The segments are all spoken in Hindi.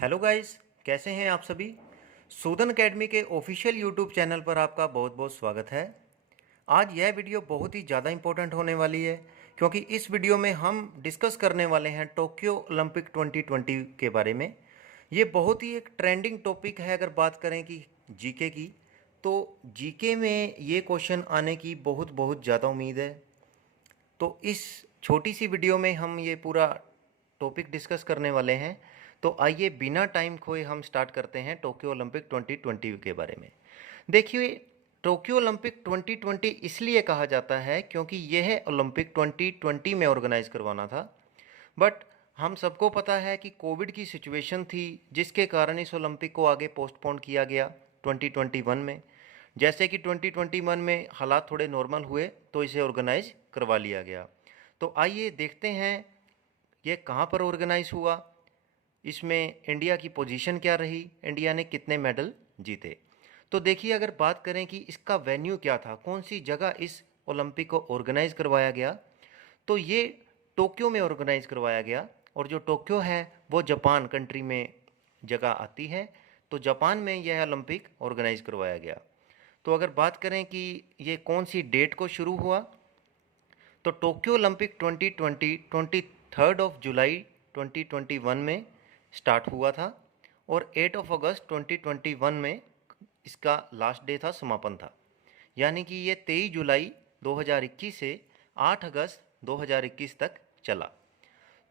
हेलो गाइस, कैसे हैं आप सभी। सूदन एकेडमी के ऑफिशियल यूट्यूब चैनल पर आपका बहुत बहुत स्वागत है। आज यह वीडियो बहुत ही ज़्यादा इम्पोर्टेंट होने वाली है क्योंकि इस वीडियो में हम डिस्कस करने वाले हैं टोक्यो ओलंपिक 2020 के बारे में। ये बहुत ही एक ट्रेंडिंग टॉपिक है। अगर बात करें कि जीके की, तो जीके में ये क्वेश्चन आने की बहुत बहुत ज़्यादा उम्मीद है। तो इस छोटी सी वीडियो में हम ये पूरा टॉपिक डिस्कस करने वाले हैं। तो आइए बिना टाइम खोए हम स्टार्ट करते हैं टोक्यो ओलंपिक 2020 के बारे में। देखिए, टोक्यो ओलंपिक 2020 इसलिए कहा जाता है क्योंकि यह ओलंपिक 2020 में ऑर्गेनाइज करवाना था। बट हम सबको पता है कि कोविड की सिचुएशन थी, जिसके कारण इस ओलंपिक को आगे पोस्टपोन किया गया 2021 में। जैसे कि 2021 में हालात थोड़े नॉर्मल हुए तो इसे ऑर्गेनाइज करवा लिया गया। तो आइए देखते हैं ये कहाँ पर ऑर्गेनाइज हुआ, इसमें इंडिया की पोजीशन क्या रही, इंडिया ने कितने मेडल जीते। तो देखिए, अगर बात करें कि इसका वेन्यू क्या था, कौन सी जगह इस ओलंपिक को ऑर्गेनाइज करवाया गया, तो ये टोक्यो में ऑर्गेनाइज करवाया गया। और जो टोक्यो है वो जापान कंट्री में जगह आती है। तो जापान में यह ओलंपिक ऑर्गेनाइज करवाया गया। तो अगर बात करें कि ये कौन सी डेट को शुरू हुआ, तो टोक्यो ओलंपिक 2020 23 जुलाई 2021 में स्टार्ट हुआ था और 8 अगस्त 2021 में इसका लास्ट डे था, समापन था। यानी कि ये 23 जुलाई 2021 से 8 अगस्त 2021 तक चला।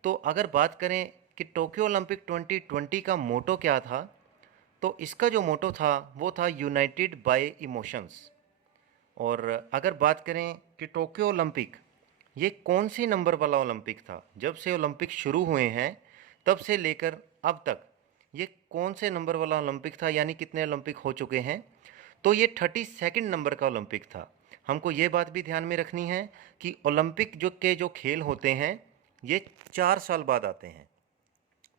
तो अगर बात करें कि टोक्यो ओलंपिक 2020 का मोटो क्या था, तो इसका जो मोटो था वो था यूनाइटेड बाय इमोशंस। और अगर बात करें कि टोक्यो ओलंपिक ये कौन सी नंबर वाला ओलंपिक था, जब से ओलंपिक शुरू हुए हैं तब से लेकर अब तक ये कौन से नंबर वाला ओलंपिक था, यानी कितने ओलंपिक हो चुके हैं, तो ये 32 नंबर का ओलंपिक था। हमको ये बात भी ध्यान में रखनी है कि ओलंपिक जो खेल होते हैं ये 4 साल बाद आते हैं।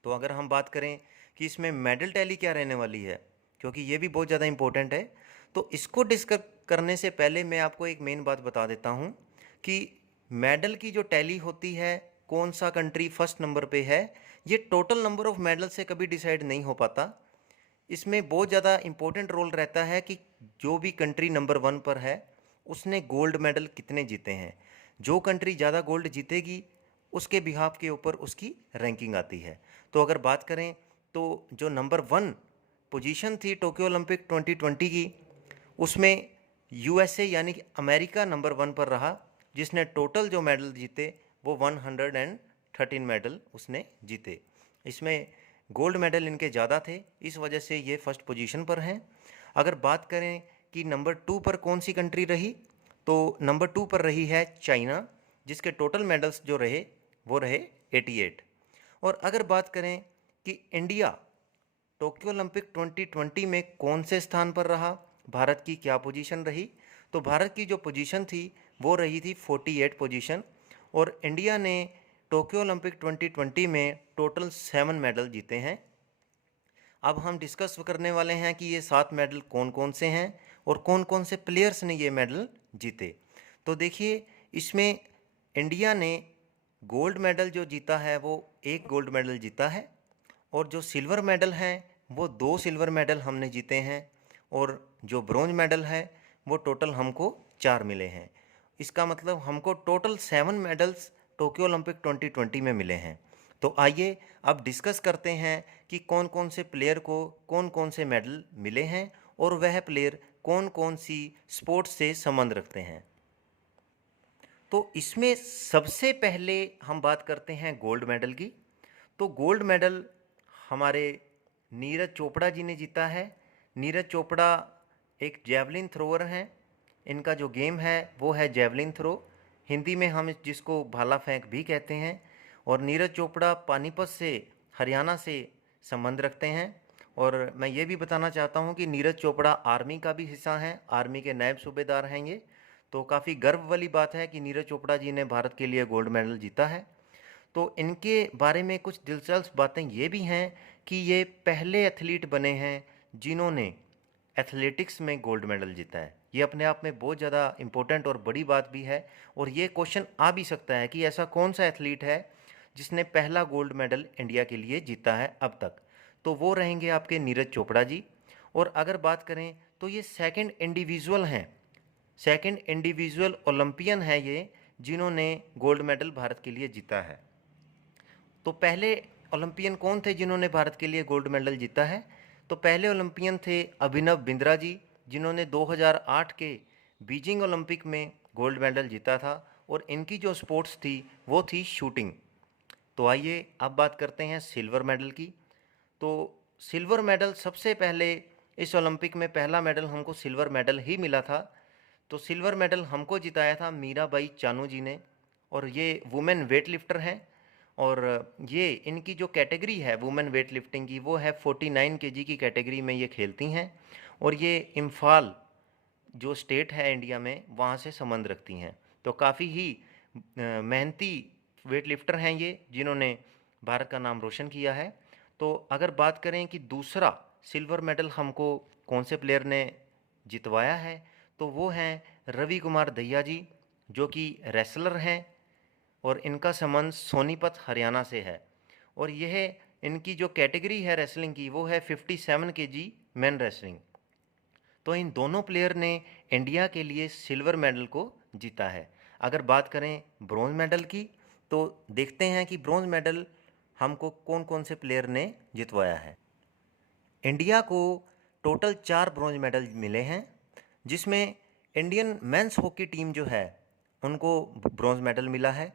तो अगर हम बात करें कि इसमें मेडल टैली क्या रहने वाली है, क्योंकि ये भी बहुत ज़्यादा इम्पोर्टेंट है, तो इसको डिस्कस करने से पहले मैं आपको एक मेन बात बता देता हूँ कि मेडल की जो टैली होती है, कौन सा कंट्री फर्स्ट नंबर पे है, ये टोटल नंबर ऑफ मेडल से कभी डिसाइड नहीं हो पाता। इसमें बहुत ज़्यादा इम्पोर्टेंट रोल रहता है कि जो भी कंट्री नंबर 1 पर है उसने गोल्ड मेडल कितने जीते हैं। जो कंट्री ज़्यादा गोल्ड जीतेगी उसके बिहाफ के ऊपर उसकी रैंकिंग आती है। तो अगर बात करें तो जो नंबर 1 पोजीशन थी टोक्यो ओलंपिक 2020 की, उसमें यूएसए यानी कि अमेरिका नंबर 1 पर रहा, जिसने टोटल जो मेडल जीते वो 113 मेडल उसने जीते। इसमें गोल्ड मेडल इनके ज़्यादा थे, इस वजह से ये फर्स्ट पोजीशन पर हैं। अगर बात करें कि नंबर 2 पर कौन सी कंट्री रही, तो नंबर 2 पर रही है चाइना, जिसके टोटल मेडल्स जो रहे वो रहे 88। और अगर बात करें कि इंडिया टोक्यो ओलंपिक 2020 में कौन से स्थान पर रहा, भारत की क्या पोजीशन रही, तो भारत की जो पोजीशन थी वो रही थी 48 पोजीशन। और इंडिया ने टोक्यो ओलंपिक 2020 में टोटल 7 मेडल जीते हैं। अब हम डिस्कस करने वाले हैं कि ये 7 मेडल कौन कौन से हैं और कौन कौन से प्लेयर्स ने ये मेडल जीते। तो देखिए, इसमें इंडिया ने गोल्ड मेडल जो जीता है वो एक गोल्ड मेडल जीता है, और जो सिल्वर मेडल हैं वो 2 सिल्वर मेडल हमने जीते हैं, और जो ब्रॉन्ज मेडल है वो टोटल हमको 4 मिले हैं। इसका मतलब हमको टोटल 7 मेडल्स टोक्यो ओलंपिक 2020 में मिले हैं। तो आइए अब डिस्कस करते हैं कि कौन कौन से प्लेयर को कौन कौन से मेडल मिले हैं और वह प्लेयर कौन कौन सी स्पोर्ट्स से संबंध रखते हैं। तो इसमें सबसे पहले हम बात करते हैं गोल्ड मेडल की। तो गोल्ड मेडल हमारे नीरज चोपड़ा जी ने जीता है। नीरज चोपड़ा एक जेवलिन थ्रोअर हैं। इनका जो गेम है वो है जेवलिन थ्रो, हिंदी में हम जिसको भाला फेंक भी कहते हैं। और नीरज चोपड़ा पानीपत से, हरियाणा से संबंध रखते हैं। और मैं ये भी बताना चाहता हूँ कि नीरज चोपड़ा आर्मी का भी हिस्सा हैं, आर्मी के नायब सूबेदार हैं ये। तो काफ़ी गर्व वाली बात है कि नीरज चोपड़ा जी ने भारत के लिए गोल्ड मेडल जीता है। तो इनके बारे में कुछ दिलचस्प बातें ये भी हैं कि ये पहले एथलीट बने हैं जिन्होंने एथलेटिक्स में गोल्ड मेडल जीता है। ये अपने आप में बहुत ज़्यादा इम्पोर्टेंट और बड़ी बात भी है। और ये क्वेश्चन आ भी सकता है कि ऐसा कौन सा एथलीट है जिसने पहला गोल्ड मेडल इंडिया के लिए जीता है अब तक। तो वो रहेंगे आपके नीरज चोपड़ा जी। और अगर बात करें तो ये सेकंड इंडिविजुअल हैं, सेकंड इंडिविजुअल ओलंपियन है ये जिन्होंने गोल्ड मेडल भारत के लिए जीता है। तो पहले ओलंपियन कौन थे जिन्होंने भारत के लिए गोल्ड मेडल जीता है? तो पहले ओलंपियन थे अभिनव बिंद्रा जी, जिन्होंने 2008 के बीजिंग ओलंपिक में गोल्ड मेडल जीता था और इनकी जो स्पोर्ट्स थी वो थी शूटिंग। तो आइए अब बात करते हैं सिल्वर मेडल की। तो सिल्वर मेडल सबसे पहले इस ओलंपिक में पहला मेडल हमको सिल्वर मेडल ही मिला था। तो सिल्वर मेडल हमको जिताया था मीराबाई चानू जी ने, और ये वुमेन वेट लिफ्टर हैं। और ये इनकी जो कैटेगरी है वुमेन वेट लिफ्टिंग की वो है 49 केजी की कैटेगरी में ये खेलती हैं। और ये इम्फाल जो स्टेट है इंडिया में वहाँ से संबंध रखती हैं। तो काफ़ी ही मेहनती वेट लिफ्टर हैं ये, जिन्होंने भारत का नाम रोशन किया है। तो अगर बात करें कि दूसरा सिल्वर मेडल हमको कौन से प्लेयर ने जितवाया है, तो वो हैं रवि कुमार दहिया जी, जो कि रेसलर हैं और इनका संबंध सोनीपत हरियाणा से है। और यह इनकी जो कैटेगरी है रेसलिंग की वो है 57 केजी मेन रेसलिंग। तो इन दोनों प्लेयर ने इंडिया के लिए सिल्वर मेडल को जीता है। अगर बात करें ब्रॉन्ज मेडल की, तो देखते हैं कि ब्रॉन्ज मेडल हमको कौन कौन से प्लेयर ने जितवाया है। इंडिया को टोटल 4 ब्रॉन्ज मेडल मिले हैं, जिसमें इंडियन मेंस हॉकी टीम जो है उनको ब्रॉन्ज मेडल मिला है।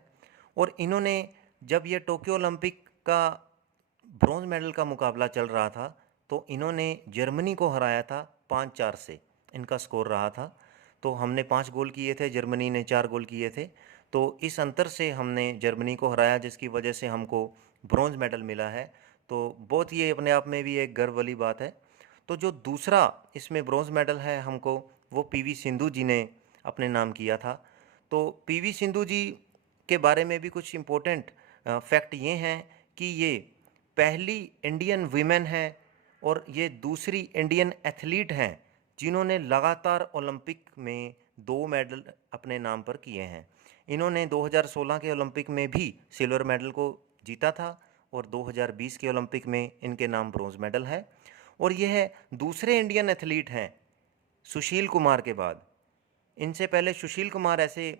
और इन्होंने जब ये टोक्यो ओलंपिक का ब्रॉन्ज मेडल का मुकाबला चल रहा था तो इन्होंने जर्मनी को हराया था 5-4 से, इनका स्कोर रहा था। तो हमने 5 गोल किए थे, जर्मनी ने 4 गोल किए थे। तो इस अंतर से हमने जर्मनी को हराया, जिसकी वजह से हमको ब्रॉन्ज मेडल मिला है। तो बहुत ये अपने आप में भी एक गर्व वाली बात है। तो जो दूसरा इसमें ब्रॉन्ज मेडल है हमको, वो पीवी सिंधु जी ने अपने नाम किया था। तो पीवी सिंधु जी के बारे में भी कुछ इम्पोर्टेंट फैक्ट ये हैं कि ये पहली इंडियन वीमेन है और ये दूसरी इंडियन एथलीट हैं जिन्होंने लगातार ओलंपिक में 2 मेडल अपने नाम पर किए हैं। इन्होंने 2016 के ओलंपिक में भी सिल्वर मेडल को जीता था और 2020 के ओलंपिक में इनके नाम ब्रॉन्ज मेडल है। और यह दूसरे इंडियन एथलीट हैं सुशील कुमार के बाद। इनसे पहले सुशील कुमार ऐसे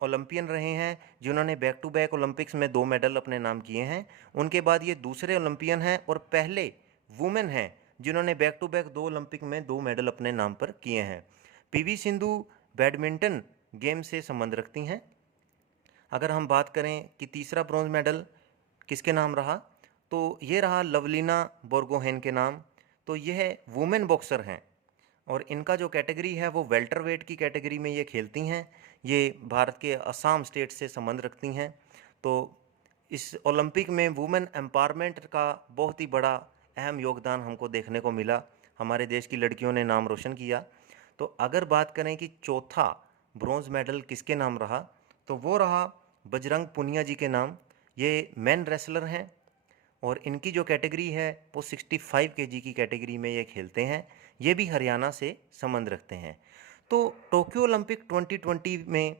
ओलंपियन रहे हैं जिन्होंने बैक टू बैक ओलंपिक्स में 2 मेडल अपने नाम किए हैं। उनके बाद ये दूसरे ओलंपियन हैं और पहले वुमेन हैं जिन्होंने बैक टू बैक 2 ओलंपिक में 2 मेडल अपने नाम पर किए हैं। पीवी सिंधु बैडमिंटन गेम से संबंध रखती हैं। अगर हम बात करें कि तीसरा ब्रॉन्ज मेडल किसके नाम रहा, तो ये रहा लवलीना बोर्गोहेन के नाम। तो यह वुमेन बॉक्सर हैं और इनका जो कैटेगरी है वो वेल्टरवेट की कैटेगरी में ये खेलती हैं। ये भारत के असम स्टेट से संबंध रखती हैं। तो इस ओलंपिक में वुमेन एम्पावरमेंट का बहुत ही बड़ा अहम योगदान हमको देखने को मिला। हमारे देश की लड़कियों ने नाम रोशन किया। तो अगर बात करें कि चौथा ब्रॉन्ज मेडल किसके नाम रहा, तो वो रहा बजरंग पुनिया जी के नाम। ये मेन रेसलर हैं और इनकी जो कैटेगरी है वो 65 केजी की कैटेगरी में ये खेलते हैं। ये भी हरियाणा से संबंध रखते हैं। तो टोक्यो ओलंपिक 2020 में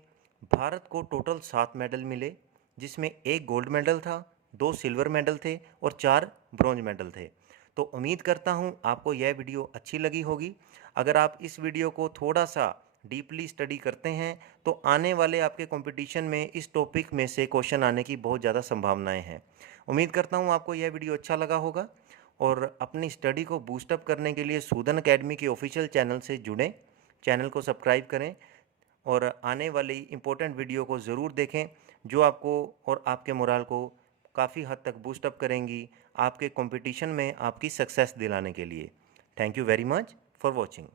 भारत को टोटल 7 मेडल मिले, जिसमें 1 गोल्ड मेडल था, 2 सिल्वर मेडल थे और 4 ब्रॉन्ज मेडल थे। तो उम्मीद करता हूँ आपको यह वीडियो अच्छी लगी होगी। अगर आप इस वीडियो को थोड़ा सा डीपली स्टडी करते हैं तो आने वाले आपके कंपटीशन में इस टॉपिक में से क्वेश्चन आने की बहुत ज़्यादा संभावनाएं हैं। उम्मीद करता हूँ आपको यह वीडियो अच्छा लगा होगा और अपनी स्टडी को बूस्टअप करने के लिए सूदन एकेडमी के ऑफिशियल चैनल से जुड़ें, चैनल को सब्सक्राइब करें और आने वाली इम्पोर्टेंट वीडियो को ज़रूर देखें, जो आपको और आपके मोराल को काफ़ी हद तक बूस्टअप करेंगी आपके कंपटीशन में आपकी सक्सेस दिलाने के लिए। Thank you very much for watching.